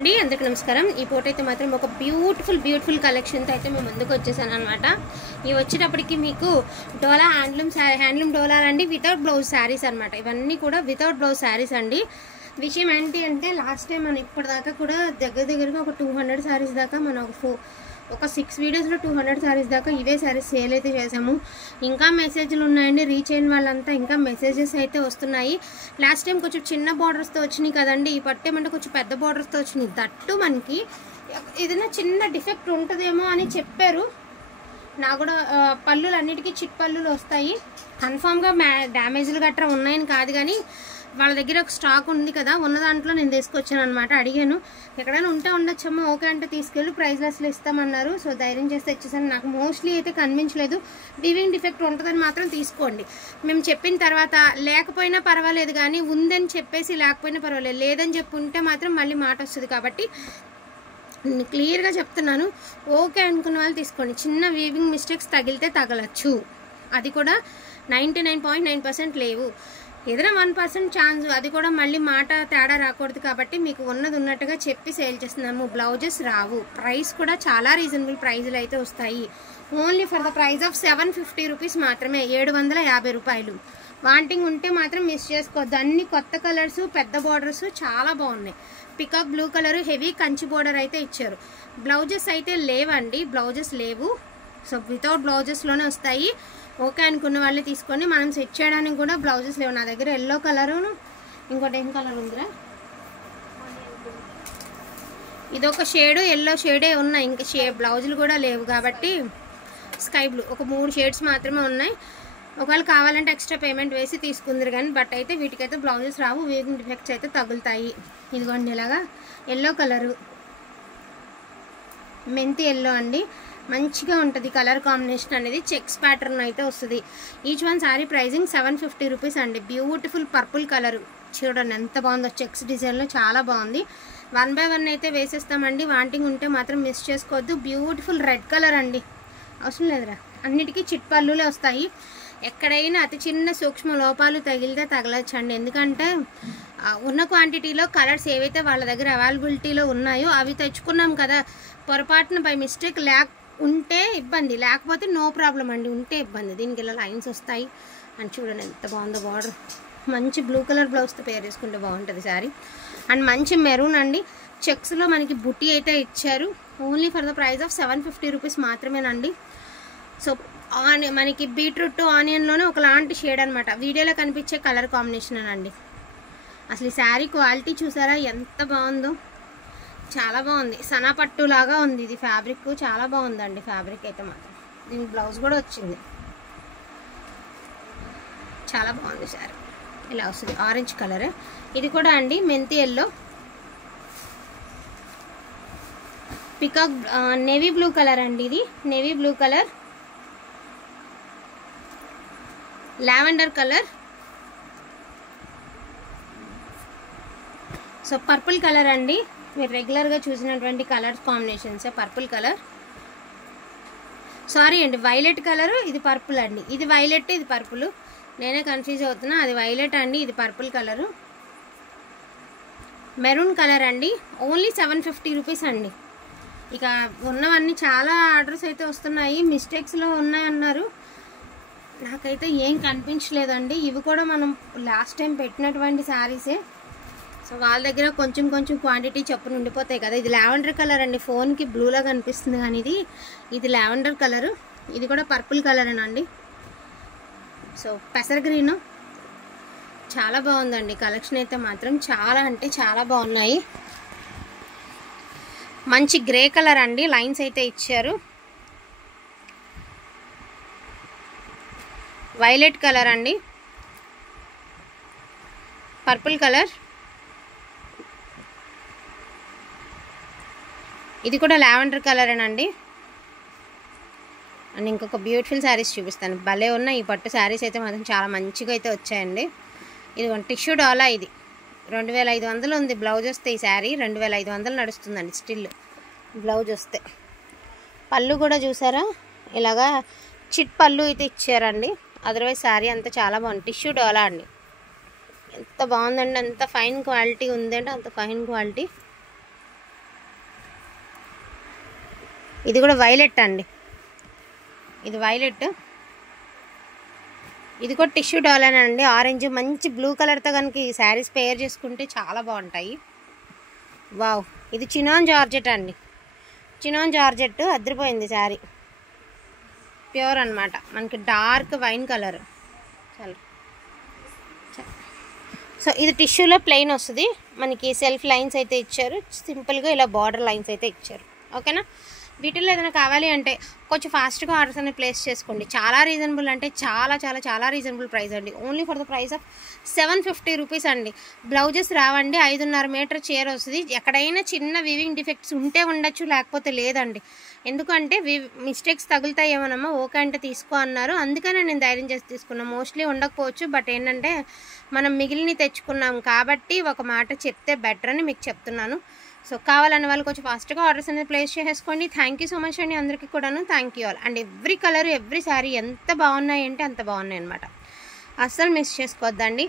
అందరికీ నమస్కారం। ఈ ఫోటో అయితే మాత్రం ఒక బ్యూటిఫుల్ కలెక్షన్ తో అయితే మేము ముందుకు వచ్చేసాను అన్నమాట। ఈ వచ్చేటప్పటికి మీకు డోలా హ్యాండ్లూమ్ డోలా అండి వితౌట్ బ్లౌజ్ సారీస్ అన్నమాట। ఇవన్నీ కూడా వితౌట్ బ్లౌజ్ సారీస్ అండి। విషయం ఏంటి అంటే లాస్ట్ టైం మనం ఇప్పటిదాకా కూడా దగ్గరగా ఒక 200 సారీస్ దాకా మనం ఒక 6 వీడియోస్లో 200 సారీస్ దాకా ఇవే సారీస్ సేల్ అయితే చేసాము। ఇంకా మెసేజ్లు ఉన్నాయండి, రీచ్ అయిన వాళ్ళంతా ఇంకా మెసేజెస్ అయితే వస్తున్నాయి। లాస్ట్ టైం కొంచెం చిన్న బార్డర్స్తో వచ్చినాయి కదండి, ఈ పట్టేమంటే కొంచెం పెద్ద బార్డర్స్తో వచ్చినాయి। దట్టు మనకి ఏదైనా చిన్న డిఫెక్ట్ ఉంటుందేమో అని చెప్పారు। నాకు కూడా పళ్ళులు అన్నిటికీ చిట్ పళ్ళులు వస్తాయి, కన్ఫామ్గా డ్యామేజ్లు గట్రా ఉన్నాయని కాదు, కానీ వాళ్ళ దగ్గర ఒక స్టాక్ ఉంది కదా, ఉన్న దాంట్లో నేను తీసుకొచ్చాను అనమాట। అడిగాను ఎక్కడైనా ఉంటే ఉండొచ్చమ్మా, ఓకే అంటే తీసుకెళ్ళి ప్రైస్లెస్లో ఇస్తామన్నారు। సో ధైర్యం చేస్తే ఇచ్చేసాను। నాకు మోస్ట్లీ అయితే కనిపించలేదు, వీవింగ్ డిఫెక్ట్ ఉంటుందని మాత్రం తీసుకోండి। మేము చెప్పిన తర్వాత లేకపోయినా పర్వాలేదు, కానీ ఉందని చెప్పేసి లేకపోయినా పర్వాలేదు, లేదని చెప్పి ఉంటే మాత్రం మళ్ళీ మాట వస్తుంది। కాబట్టి నేను క్లియర్గా చెప్తున్నాను, ఓకే అనుకున్న వాళ్ళు తీసుకోండి। చిన్న వీవింగ్ మిస్టేక్స్ తగిలితే తగలచ్చు, అది కూడా 99.9% లేవు, ఏదైనా 1% ఛాన్స్, అది కూడా మళ్ళీ మాట తేడా రాకూడదు। కాబట్టి మీకు ఉన్నది ఉన్నట్టుగా చెప్పి సేల్ చేస్తున్నాము। బ్లౌజెస్ రావు, ప్రైస్ కూడా చాలా రీజనబుల్ ప్రైజులు అయితే వస్తాయి। Only for the price of 750 rupees మాత్రమే, 750 రూపాయలు। వాంటింగ్ ఉంటే మాత్రం మిస్ చేసుకోవద్దు। అన్ని కొత్త కలర్స్, పెద్ద బార్డర్స్ చాలా బాగున్నాయి। Peacock blue colour heavy Kanchi border అయితే ఇచ్చారు। బ్లౌజెస్ అయితే లేవండి, బ్లౌజెస్ లేవు, సో వితౌట్ బ్లౌజెస్లోనే వస్తాయి। ఓకే అనుకున్న వాళ్ళే తీసుకొని, మనం సెట్ చేయడానికి కూడా బ్లౌజెస్ లేవు నా దగ్గర। ఎల్లో కలరు, ఇంకోటి ఏం కలర్ ఉందిరా, ఇదొక షేడు, ఎల్లో షేడే ఉన్నాయి, ఇంకా బ్లౌజులు కూడా లేవు కాబట్టి స్కై బ్లూ ఒక 3 షేడ్స్ మాత్రమే ఉన్నాయి। ఒకవేళ కావాలంటే ఎక్స్ట్రా పేమెంట్ వేసి తీసుకుందరు, కానీ బట్ అయితే వీటికైతే బ్లౌజెస్ రావు, వీవింగ్ డిఫెక్ట్స్ అయితే తగులుతాయి। ఇదిగోండి ఇలాగా ఎల్లో కలరు, మెంతి ఎల్లో అండి, మంచిగా ఉంటుంది కలర్ కాంబినేషన్ అనేది, చెక్స్ ప్యాటర్న్ అయితే వస్తుంది। Each one sari pricing 750 rupees అండి। బ్యూటిఫుల్ పర్పుల్ కలర్ చూడండి ఎంత బాగుందో, చెక్స్ డిజైన్లో చాలా బాగుంది। 1 బై 1 అయితే వేసేస్తామండి, వాంటింగ్ ఉంటే మాత్రం మిస్ చేసుకోవద్దు। బ్యూటిఫుల్ రెడ్ కలర్ అండి, అవసరం లేదురా, అన్నిటికీ చిట్ పళ్ళులే వస్తాయి। ఎక్కడైనా అతి చిన్న సూక్ష్మ లోపాలు తగిలితే తగలచ్చండి, ఎందుకంటే ఉన్న క్వాంటిటీలో కలర్స్ ఏవైతే వాళ్ళ దగ్గర అవైలబిలిటీలో ఉన్నాయో అవి తెచ్చుకున్నాం కదా, పొరపాటున బై మిస్టేక్ ఉంటే ఇబ్బంది, లేకపోతే నో ప్రాబ్లం అండి, ఉంటే ఇబ్బంది। దీనికి ఇలా లైన్స్ వస్తాయి అని చూడండి ఎంత బాగుందో బార్డర్, మంచి బ్లూ కలర్ బ్లౌజ్తో పేర్ వేసుకుంటే బాగుంటుంది శారీ। అండ్ మంచి మెరూన్ అండి, చెక్స్లో మనకి బుట్టి అయితే ఇచ్చారు। Only for the price of 750 rupees మాత్రమేనండి। సో మనకి బీట్రూట్ టు ఆనియన్లోనే ఒకలాంటి షేడ్ అనమాట, వీడియోలో కనిపించే కలర్ కాంబినేషన్ అండి। అసలు ఈ శారీ క్వాలిటీ చూసారా ఎంత బాగుందో, చాలా బాగుంది, సనాపట్టు లాగా ఉంది ఇది ఫ్యాబ్రిక్, చాలా బాగుందండి ఫ్యాబ్రిక్ అయితే మాత్రం। దీనికి బ్లౌజ్ కూడా వచ్చింది, చాలా బాగుంది శారీ, ఇలా వస్తుంది ఆరెంజ్ కలర్। ఇది కూడా అండి మెంతి yellow, peacock navy blue colour అండి, ఇది navy blue colour, lavender colour, so purple colour అండి, మీరు రెగ్యులర్గా చూసినటువంటి colours combinations. Purple colour, sorry అండి వైలెట్ కలర్, ఇది పర్పుల్ అండి, ఇది వైలెట్ ఇది పర్పుల్, నేనే కన్ఫ్యూజ్ అవుతున్నా, అది వైలెట్ అండి ఇది పర్పుల్ కలరు। మెరూన్ కలర్ అండి, ఓన్లీ 750 రూపీస్ అండి। ఇక ఉన్నవన్నీ చాలా ఆర్డర్స్ అయితే వస్తున్నాయి, మిస్టేక్స్లో ఉన్నాయన్నారు, నాకైతే ఏం కనిపించలేదండి। ఇవి కూడా మనం లాస్ట్ టైం పెట్టినటువంటి శారీసే, సో వాళ్ళ దగ్గర కొంచెం క్వాంటిటీ చొప్పున ఉండిపోతాయి కదా। ఇది లావెండర్ కలర్ అండి, ఫోన్కి బ్లూలా కనిపిస్తుంది కానీ ఇది లావెండర్ కలరు, ఇది కూడా పర్పుల్ కలరేనండి। సో పెసర గ్రీను, చాలా బాగుందండి కలెక్షన్ అయితే మాత్రం, చాలా అంటే చాలా బాగున్నాయి। మంచి గ్రే కలర్ అండి, లైన్స్ అయితే ఇచ్చారు। వైలెట్ కలర్ అండి, పర్పుల్ కలర్, ఇది కూడా లావెండర్ కలరేనండి। అండ్ ఇంకొక బ్యూటిఫుల్ శారీస్ చూపిస్తాను, భలే ఉన్నాయి ఈ పట్టు శారీస్ అయితే మాత్రం, చాలా మంచిగా అయితే వచ్చాయండి। ఇది టిష్యూ డాలా, ఇది 2500 ఉంది బ్లౌజ్ వస్తే, ఈ శారీ 2500 నడుస్తుందండి స్టిల్ బ్లౌజ్ వస్తే। పళ్ళు కూడా చూసారా ఇలాగా చిట్ పళ్ళు అయితే ఇచ్చారండి, అదర్వైజ్ శారీ అంతా చాలా బాగుంది, టిష్యూ డాలా అండి, ఎంత బాగుందండి, అంత ఫైన్ క్వాలిటీ ఉందంటే అంత ఫైన్ క్వాలిటీ। ఇది కూడా వైలెట్ అండి, ఇది వైలెట్. ఇది కూడా టిష్యూ డాలర్ అండి, ఆరెంజ్ మంచి బ్లూ కలర్తో కనుక ఈ శారీస్ పేర్ చేసుకుంటే చాలా బాగుంటాయి. వావ్, ఇది చినాన్ జార్జెట్ అండి, చినాన్ జార్జెట్ అదిరిపోయింది శారీ, ప్యూర్ అనమాట. మనకి డార్క్ వైన్ కలర్. చాలా సో ఇది టిష్యూలో ప్లెయిన్ వస్తుంది, మనకి సెల్ఫ్ లైన్స్ అయితే ఇచ్చారు, సింపుల్గా ఇలా బార్డర్ లైన్స్ అయితే ఇచ్చారు. ఓకేనా, వీటిల్లో ఏదైనా కావాలి అంటే కొంచెం ఫాస్ట్గా ఆర్డర్స్ అనేది ప్లేస్ చేసుకోండి. చాలా రీజనబుల్ అంటే చాలా చాలా చాలా రీజనబుల్ ప్రైస్ అండి. Only for the price of 750 rupees అండి. బ్లౌజెస్ రావండి, 5.5 మీటర్ చీర వస్తుంది. ఎక్కడైనా చిన్న వీవింగ్ డిఫెక్ట్స్ ఉంటే ఉండొచ్చు, లేకపోతే లేదండి. ఎందుకంటే మిస్టేక్స్ తగులుతాయేమోనమ్మా, ఓకే అంటే తీసుకో అన్నారు, అందుకనే నేను ధైర్యం చేసి తీసుకున్నాను. మోస్ట్లీ ఉండకపోవచ్చు, బట్ ఏంటంటే మనం మిగిలిని తెచ్చుకున్నాం కాబట్టి ఒక మాట చెప్తే బెటర్ అని మీకు చెప్తున్నాను. సో కావాలన్న వాళ్ళు కొంచెం ఫాస్ట్గా ఆర్డర్స్ అనేది ప్లేస్ చేసేసుకోండి. థ్యాంక్ యూ సో మచ్ అండి అందరికీ కూడాను. Thank you all. And every colour every sari ఎంత బాగున్నాయి అంటే అంత బాగున్నాయి అనమాట, అస్సలు మిస్ చేసుకోవద్దండి.